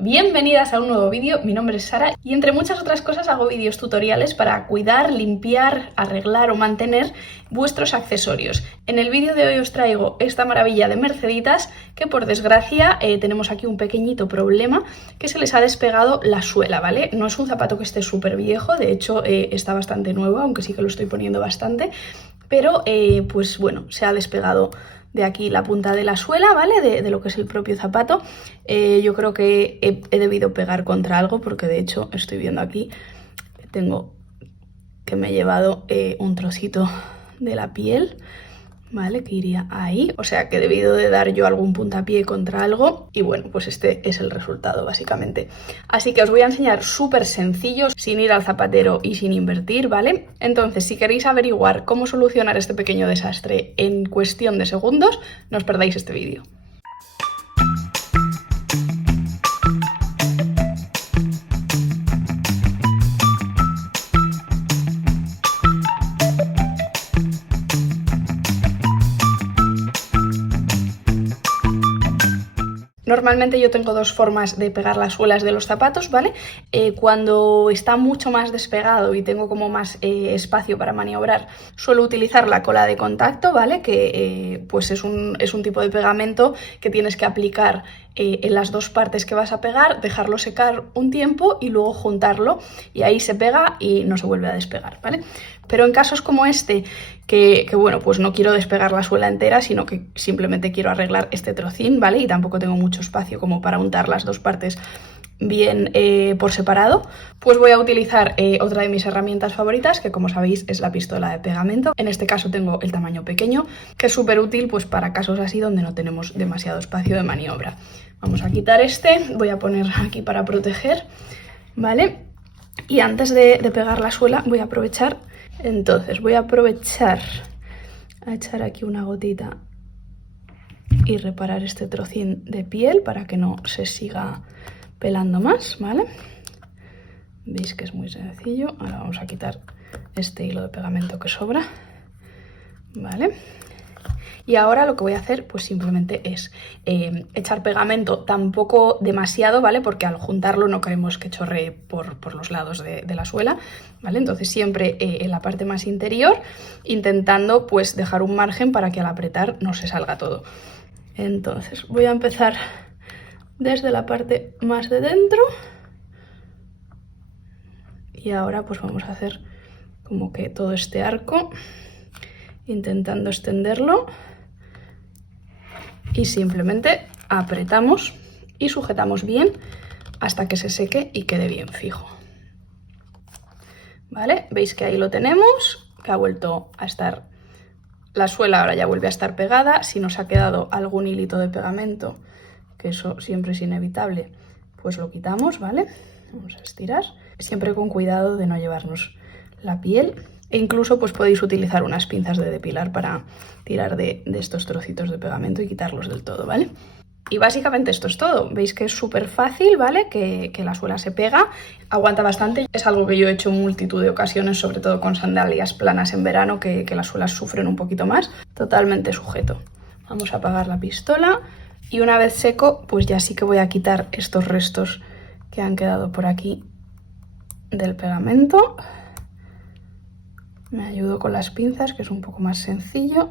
Bienvenidas a un nuevo vídeo, mi nombre es Sara y entre muchas otras cosas hago vídeos tutoriales para cuidar, limpiar, arreglar o mantener vuestros accesorios. En el vídeo de hoy os traigo esta maravilla de Merceditas que por desgracia tenemos aquí un pequeñito problema, que se les ha despegado la suela, ¿vale? No es un zapato que esté súper viejo, de hecho está bastante nuevo, aunque sí que lo estoy poniendo bastante, pero pues bueno, se ha despegado de aquí la punta de la suela, ¿vale? De lo que es el propio zapato. Yo creo que he debido pegar contra algo porque de hecho estoy viendo aquí que me he llevado un trocito de la piel, ¿vale? Que iría ahí, o sea que he debido de dar yo algún puntapié contra algo y bueno, pues este es el resultado básicamente. Así que os voy a enseñar súper sencillos, sin ir al zapatero y sin invertir, ¿vale? Entonces, si queréis averiguar cómo solucionar este pequeño desastre en cuestión de segundos, no os perdáis este vídeo. Normalmente yo tengo dos formas de pegar las suelas de los zapatos, ¿vale? Cuando está mucho más despegado y tengo como más espacio para maniobrar, suelo utilizar la cola de contacto, ¿vale? Que pues es un tipo de pegamento que tienes que aplicar en las dos partes que vas a pegar, dejarlo secar un tiempo y luego juntarlo y ahí se pega y no se vuelve a despegar, ¿vale? Pero en casos como este, que bueno, pues no quiero despegar la suela entera, sino que simplemente quiero arreglar este trocín, ¿vale? Y tampoco tengo mucho espacio como para untar las dos partes bien por separado, pues voy a utilizar otra de mis herramientas favoritas, que como sabéis es la pistola de pegamento. En este caso tengo el tamaño pequeño, que es súper útil pues para casos así donde no tenemos demasiado espacio de maniobra. Vamos a quitar este, voy a poner aquí para proteger, ¿vale? Y antes de pegar la suela voy a aprovechar a echar aquí una gotita y reparar este trocín de piel para que no se siga pelando más, ¿vale? Veis que es muy sencillo. Ahora vamos a quitar este hilo de pegamento que sobra, ¿vale? Y ahora lo que voy a hacer pues simplemente es echar pegamento, tampoco demasiado, ¿vale? Porque al juntarlo no queremos que chorree por los lados de la suela, ¿vale? Entonces siempre en la parte más interior, intentando pues dejar un margen para que al apretar no se salga todo. Entonces voy a empezar desde la parte más de dentro y ahora pues vamos a hacer como que todo este arco, intentando extenderlo. Y simplemente apretamos y sujetamos bien hasta que se seque y quede bien fijo, ¿vale? Veis que ahí lo tenemos, que ha vuelto a estar, la suela ahora ya vuelve a estar pegada. Si nos ha quedado algún hilito de pegamento, que eso siempre es inevitable, pues lo quitamos, ¿vale? Vamos a estirar, siempre con cuidado de no llevarnos la piel. E incluso pues podéis utilizar unas pinzas de depilar para tirar de estos trocitos de pegamento y quitarlos del todo, ¿vale? Y básicamente esto es todo. Veis que es súper fácil, ¿vale? Que la suela se pega, aguanta bastante. Es algo que yo he hecho en multitud de ocasiones, sobre todo con sandalias planas en verano, que las suelas sufren un poquito más. Totalmente sujeto. Vamos a apagar la pistola y una vez seco, pues ya sí que voy a quitar estos restos que han quedado por aquí del pegamento. Me ayudo con las pinzas, que es un poco más sencillo.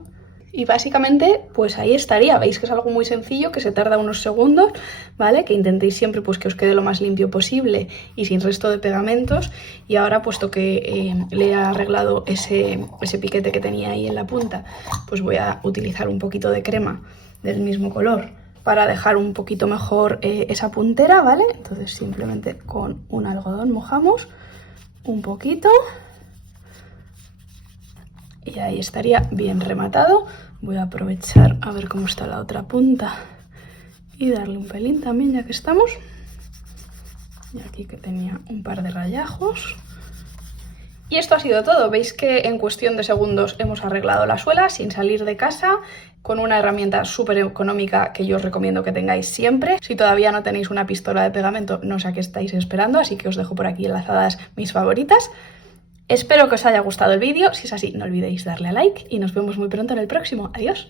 Y básicamente, pues ahí estaría. Veis que es algo muy sencillo, que se tarda unos segundos, ¿vale? Que intentéis siempre pues que os quede lo más limpio posible y sin resto de pegamentos. Y ahora, puesto que le he arreglado ese piquete que tenía ahí en la punta, pues voy a utilizar un poquito de crema del mismo color para dejar un poquito mejor esa puntera, ¿vale? Entonces simplemente con un algodón mojamos un poquito. Y ahí estaría bien rematado. Voy a aprovechar a ver cómo está la otra punta y darle un pelín también, ya que estamos. Y aquí que tenía un par de rayajos. Y esto ha sido todo. Veis que en cuestión de segundos hemos arreglado la suela sin salir de casa, con una herramienta súper económica que yo os recomiendo que tengáis siempre. Si todavía no tenéis una pistola de pegamento, no sé a qué estáis esperando, así que os dejo por aquí enlazadas mis favoritas. Espero que os haya gustado el vídeo. Si es así, no olvidéis darle a like y nos vemos muy pronto en el próximo. Adiós.